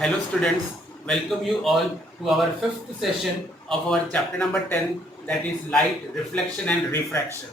Hello students, welcome you all to our fifth session of our chapter number 10, that is light, reflection and refraction.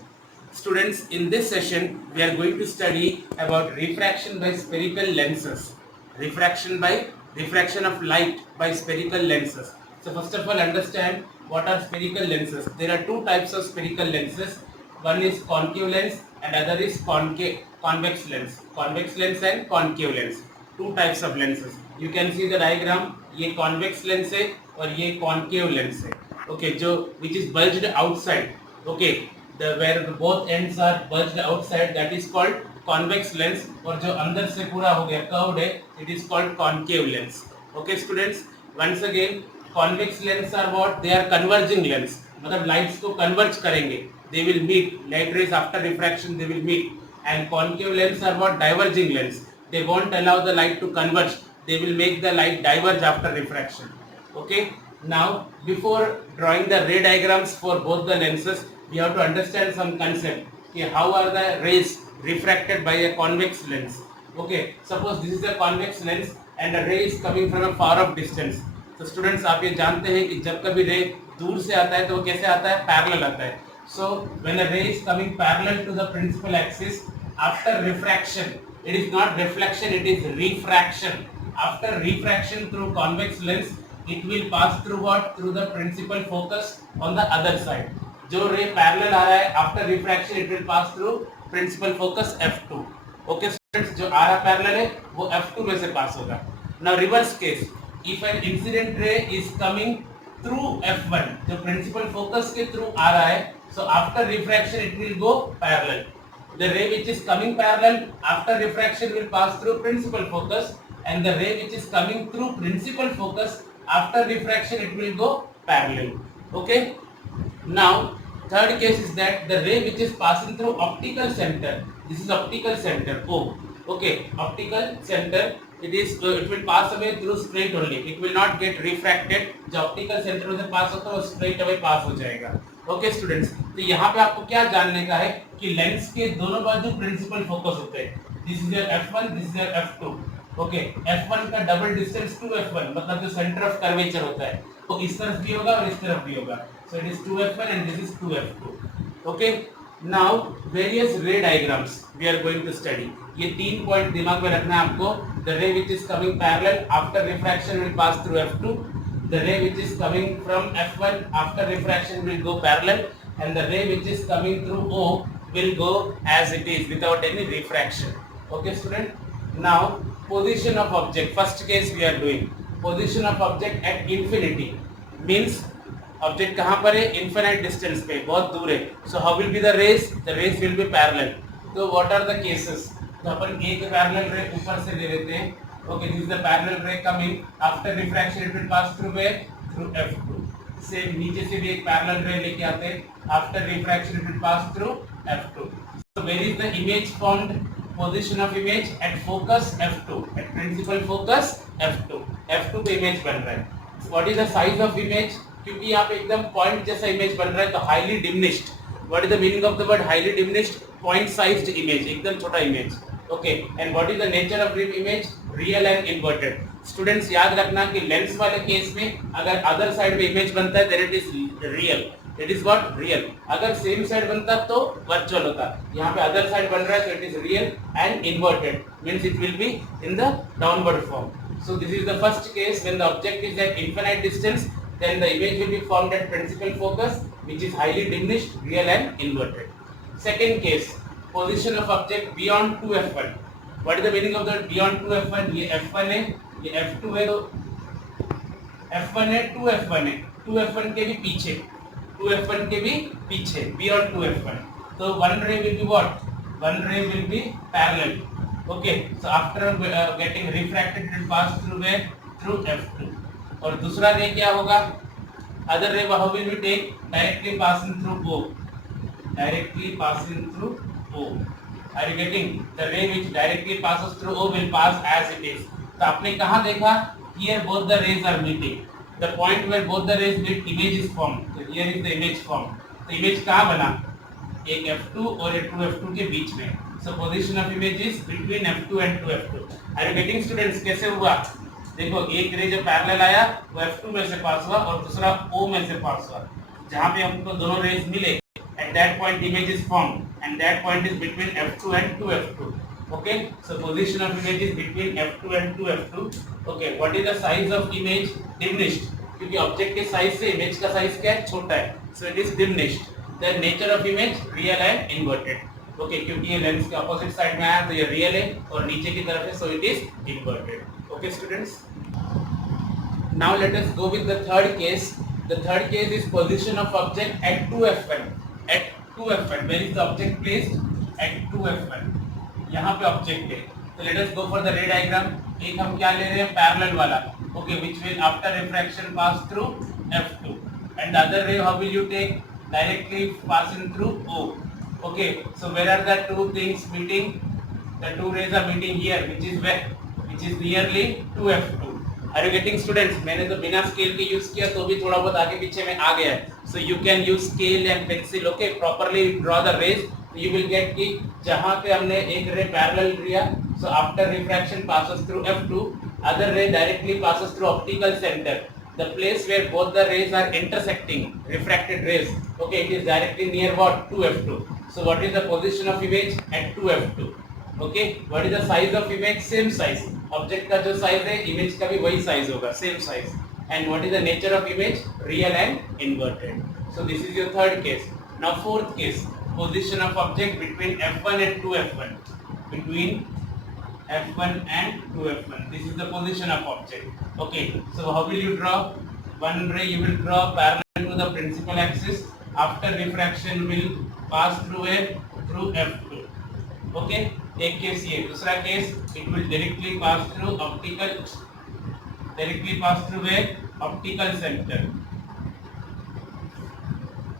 Students, in this session we are going to study about refraction by spherical lenses. Refraction of light by spherical lenses. So first of all, understand what are spherical lenses. There are two types of spherical lenses. One is concave lens and other is convex lens. Convex lens and concave lens. Two types of lenses. You can see the diagram. ये convex lens है और ये concave lens है. Okay, जो which is bulged outside. Okay, the where the both ends are bulged outside, that is called convex lens. और जो अंदर से पूरा हो गया curved है, it is called concave lens. Okay students, once again convex lens are what? They are converging lens. मतलब lights को converge करेंगे. They will meet. Light rays after refraction they will meet. And concave lens are what? Diverging lens. They won't allow the light to converge. They will make the light diverge after refraction. Okay. Now, before drawing the ray diagrams for both the lenses, we have to understand some concept. Okay, how are the rays refracted by a convex lens? Okay. Suppose this is a convex lens and a ray is coming from a far off distance. So students, आप ये जानते हैं कि जब कभी ray दूर से आता है तो वो कैसे आता है? Parallel आता है. So when a ray is coming parallel to the principal axis, after refraction, it is not reflection, it is refraction. After refraction through convex lens, it will pass through what? Through the principal focus on the other side. जो ray parallel आ रहा है, after refraction it will pass through principal focus f2. Okay students, जो आ रहा parallel है वो f2 में से pass होगा. Now reverse case, if an incident ray is coming through f1, जो principal focus के through आ रहा है, so after refraction it will go parallel. The ray which is coming parallel after refraction will pass through principal focus, and the ray which is coming through principal focus after refraction it will go parallel. Okay. Now third case is that the ray which is passing through optical center. This is optical center O. Okay. Optical center. It will pass away through straight only. It will not get refracted. जो optical center में से pass होता है वो straight away pass हो जाएगा. Okay students, तो यहाँ पे आपको क्या जानने का है कि लेंस के दोनों बाजू प्रिंसिपल फोकस होते हैं. This is your f1, this is your f2. Okay, f1 का डबल डिस्टेंस 2f1 मतलब जो सेंटर ऑफ कर्वेचर होता है वो इस तरफ भी होगा और इस तरफ भी होगा. So it is 2f1 and this is 2f2. Okay, now various ray diagrams we are going to study. ये 3 पॉइंट दिमाग में रखना है आपको. द रे which is coming parallel after refraction will pass through f2. The ray which is coming from f1 after refraction will go parallel, and the ray which is coming through O will go as it is without any refraction. Okay student, now position of object. First case we are doing position of object at infinity means object कहाँ पर है? Infinite distance पे, बहुत दूर है. So how will be the rays? The rays will be parallel. So what are the cases? तो अपन एक parallel ray ऊपर से ले लेते हैं. Okay, this is the parallel ray coming after refraction. It will pass through where? Through f2. Same नीचे से भी एक parallel ray लेके आते हैं. After refraction, it will pass through f2. So where is the image formed? Position of image at focus f2. At principal focus f2. f2 पे image बन रहा है. What is the size of image? क्योंकि यहाँ पे एकदम point जैसा image बन रहा है तो highly diminished. What is the meaning of the word highly diminished? Point sized image, एकदम छोटा image. Okay, and what is the nature of image? Real and inverted. Students याद रखना कि लेंस वाले केस में अगर अदर साइड में image बनता है then it is real. It is what? Real. अगर सेम साइड बनता तो वर्चुअल होता. यहाँ पे अदर साइड बन रहा है so it is real and inverted. Means it will be in the downward form. So this is the first case when the object is at infinite distance, then the image will be formed at principal focus which is highly diminished, real and inverted. Second case, position of object beyond 2f1. What is the meaning of the beyond 2f1? ये f1 है, ये f2 है, तो f1 है, 2f1 है, 2f1 के भी पीछे, 2f1 के भी पीछे, beyond 2f1. So one ray will be what? One ray will be parallel. Okay, so after getting refracted, it will pass through where? Through f2. और दूसरा ray क्या होगा? Other ray how will we take? Directly passing through O. Directly passing through O. Are you getting? The ray which directly passes through O will pass as it is. तो आपने कहाँ देखा? Here both the rays are meeting. The point where both the rays meet, image is formed. So here is the image formed. तो image कहाँ बना? एक f2 और एक 2f2 के बीच में. So position of image is between f2 and 2f2. Are you getting students? कैसे हुआ? देखो एक रे जो पैरेलल आया वो F2 में से पास हुआ और दूसरा O में से पास हुआ, जहां पे हमको दोनों रेज मिले, at that point image is formed and that point is between F2 and 2F2. Okay, so position of image is between F2 and 2F2. Okay, what is the size of image? Diminished, क्योंकि object के size से image का size क्या है, छोटा है, so it is diminished. The nature of image real and inverted. Okay, क्योंकि ये लेंस के ऑपोजिट साइड में आया तो ये रियल है और नीचे की तरफ है, so it is inverted. Okay students, now let us go with the third case. The third case is position of object at 2f1. At 2f1, where is the object placed? At 2f1. यहाँ पे object है, तो let us go for the ray diagram. एक हम क्या ले रहे हैं, पैरेलल वाला, okay, which will after refraction pass through f2, and the other ray how will you take? Directly passing through O. Okay, so where are the two things meeting? The two rays are meeting here, which is where? Which is nearly 2f2. Are you getting students? मैंने तो बिना scale के use किया तो भी थोड़ा बहुत आगे पीछे में आ गया है. So you can use scale and pencil. Okay, properly draw the rays. You will get कि जहाँ पे हमने एक ray parallel लिया, so after refraction passes through f2, other ray directly passes through optical center. The place where both the rays are intersecting, refracted rays. Okay, it is directly near what? 2f2. So what is the position of image at 2f2? Okay, what is the size of image? Same size. Object का जो size है, image का भी वही size होगा, same size. And what is the nature of image? Real and inverted. So this is your third case. Now fourth case, position of object between f1 and 2f1. Between f1 and 2f1. This is the position of object. Okay, so how will you draw? One ray you will draw parallel to the principal axis. After refraction will pass through a through f2. Okay, एक case ये, दूसरा case it will directly pass through optical center.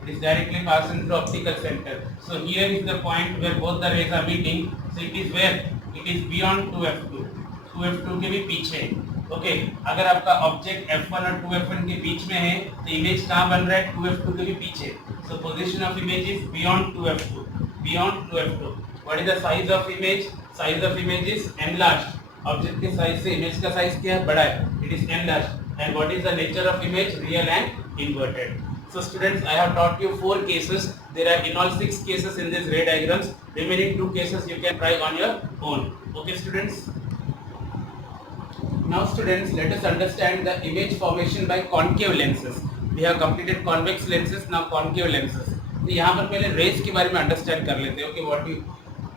It is directly passing through optical center. So here is the point where both the rays are meeting. So it is where? It is beyond 2f2. 2f2 के भी पीछे. Okay, अगर आपका object f1 और 2f1 के बीच में है तो इमेज कहाँ बन रहा है? 2f2 के भी पीछे. So position of image is beyond 2f2. Beyond 2f2. What is the size of image? Size of image is enlarged. Object के size से image का size क्या है? बड़ा है. It is enlarged. And what is the nature of image? Real and inverted. So students, I have taught you 4 cases. There are in all 6 cases in this ray diagrams. Remaining 2 cases you can try on your own. Okay students? Now students, let us understand the image formation by concave lenses. We have completed convex lenses, now concave lenses. तो यहाँ पर पहले rays के बारे में understand कर लेते हैं. Okay, what we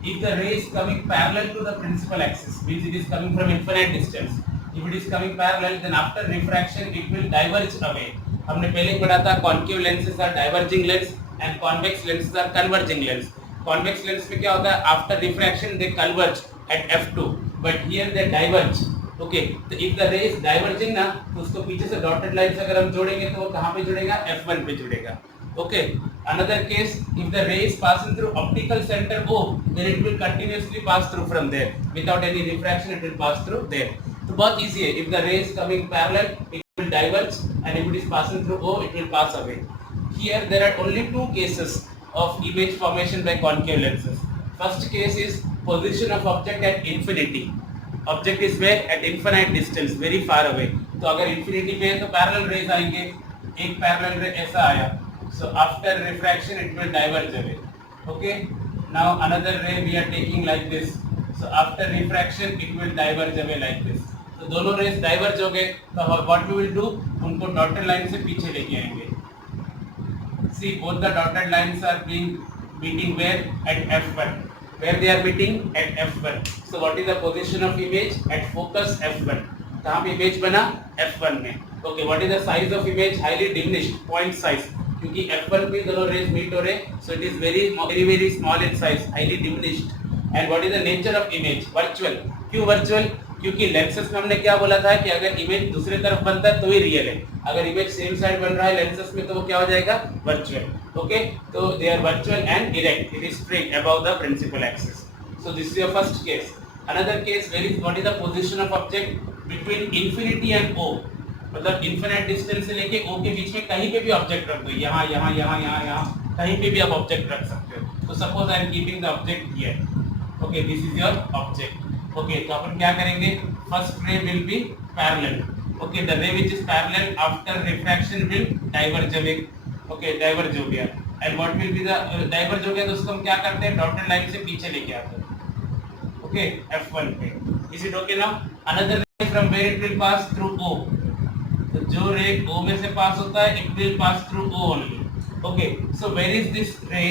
if the ray is coming parallel to the principal axis, means it is coming from infinite distance. If it is coming parallel, then after refraction it will diverge away. हमने पहले पढ़ा था concave lenses are diverging lens and convex lenses are converging lens. Convex lens में क्या होता है? After refraction they converge at f2, but here they diverge. Okay, तो if the ray is diverging ना, तो उसको पीछे से dotted lines अगर हम जोड़ेंगे तो वो कहाँ पे जुड़ेगा? f1 पे जुड़ेगा. Okay, another case, if the ray is passing through optical center O, then it will continuously pass through from there without any refraction. It will pass through there. तो बहुत easy है. If the ray is coming parallel, it will diverge, and if it is passing through O, it will pass away. Here there are only 2 cases of image formation by concave lenses. First case is position of object at infinity. Object is where? At infinite distance, very far away. तो अगर infinity पे है तो parallel rays आएंगे. एक parallel ray ऐसा आया. So after refraction it will diverge away. Okay, now another ray we are taking like this. So after refraction it will diverge away like this. तो दोनों rays diverge हो गए, तो what we will do? उनको dotted line से पीछे लेके आएंगे. See, both the dotted lines are being meeting where? At f1. Where they are meeting? At f1. So what is the position of image? At focus f1. कहाँ पे image बना? f1 में. Okay, what is the size of image? Highly diminished, point size. क्योंकि f1 पे दोनों rays meet हो रहे, so it is very small in size, highly diminished. And what is the nature of image? Virtual. क्यों virtual? क्योंकि lenses में हमने क्या बोला था कि अगर image दूसरे तरफ बनता है तो ही real है. अगर image same side बन रहा है lenses में तो वो क्या हो जाएगा? Virtual. Okay? तो they are virtual and erect. It is straight above the principal axis. So this is your first case. Another case, what is the position of object between infinity and O? मतलब infinite distance से लेके O के बीच में कहीं पे भी object रख दो, यहाँ यहाँ यहाँ यहाँ यहाँ कहीं पे भी आप ऑब्जेक्ट रख सकते हो. तो suppose I am keeping the object here. Okay, this is your object. Okay तो अपन क्या करेंगे, first ray will be parallel, okay the रे which is parallel after refraction will diverge away, okay diverge हो गया, and what will be the diverge हो गया तो उसको हम क्या करते हैं, डॉटेड लाइन से पीछे लेके आते हैं, okay f1 पे, is it okay now? Another ray from where it will pass through o, तो जो रे o में से पास होता है it will pass through o only, okay so where is this ray,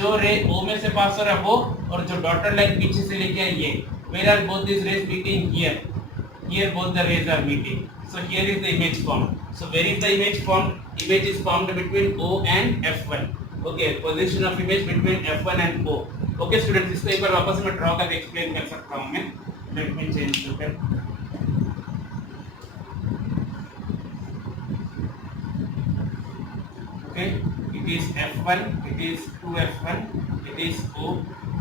जो रे o में से पास हो रहा है वो, और जो डॉटेड लाइन पीछे से लेके आई ये, where are both these rays meeting, here both the rays are meeting, so here is the image formed, so where is the image formed, image is formed between o and f1, okay position of image between f1 and o, okay students इसको एक बार वापस मैं draw करके explain कर सकता हूं मैं, let me change to pen, okay it is f1, it is 2f1, it is o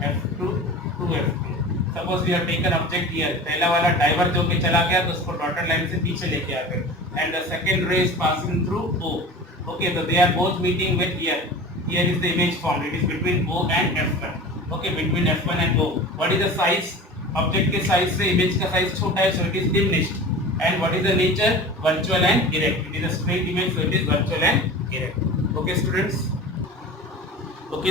f2 2f2, suppose we have taken object here, पहला वाला डाइवर्ज होके चला गया तो उसको डॉटेड लाइन से पीछे लेके आ गए, and the second ray is passing through o, okay तो they are both meeting with here is the image formed, it is between o and f1, okay between f1 and o, what is the size, object के size से image का size छोटा है, so it is diminished, and what is the nature, virtual and erect, it is a straight image, so it is virtual and erect, okay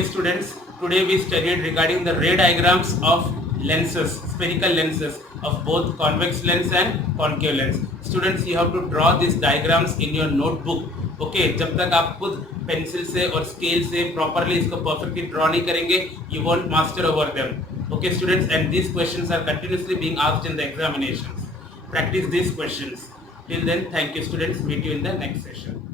students today we studied regarding the ray diagrams of lenses, spherical lenses of both convex lens and concave lens. Students you have to draw these diagrams in your notebook, okay जब तक आप खुद pencil से और scale से properly इसको perfectly draw नहीं करेंगे you won't master over them, okay students and these questions are continuously being asked in the examinations, practice these questions till then, thank you students, meet you in the next session.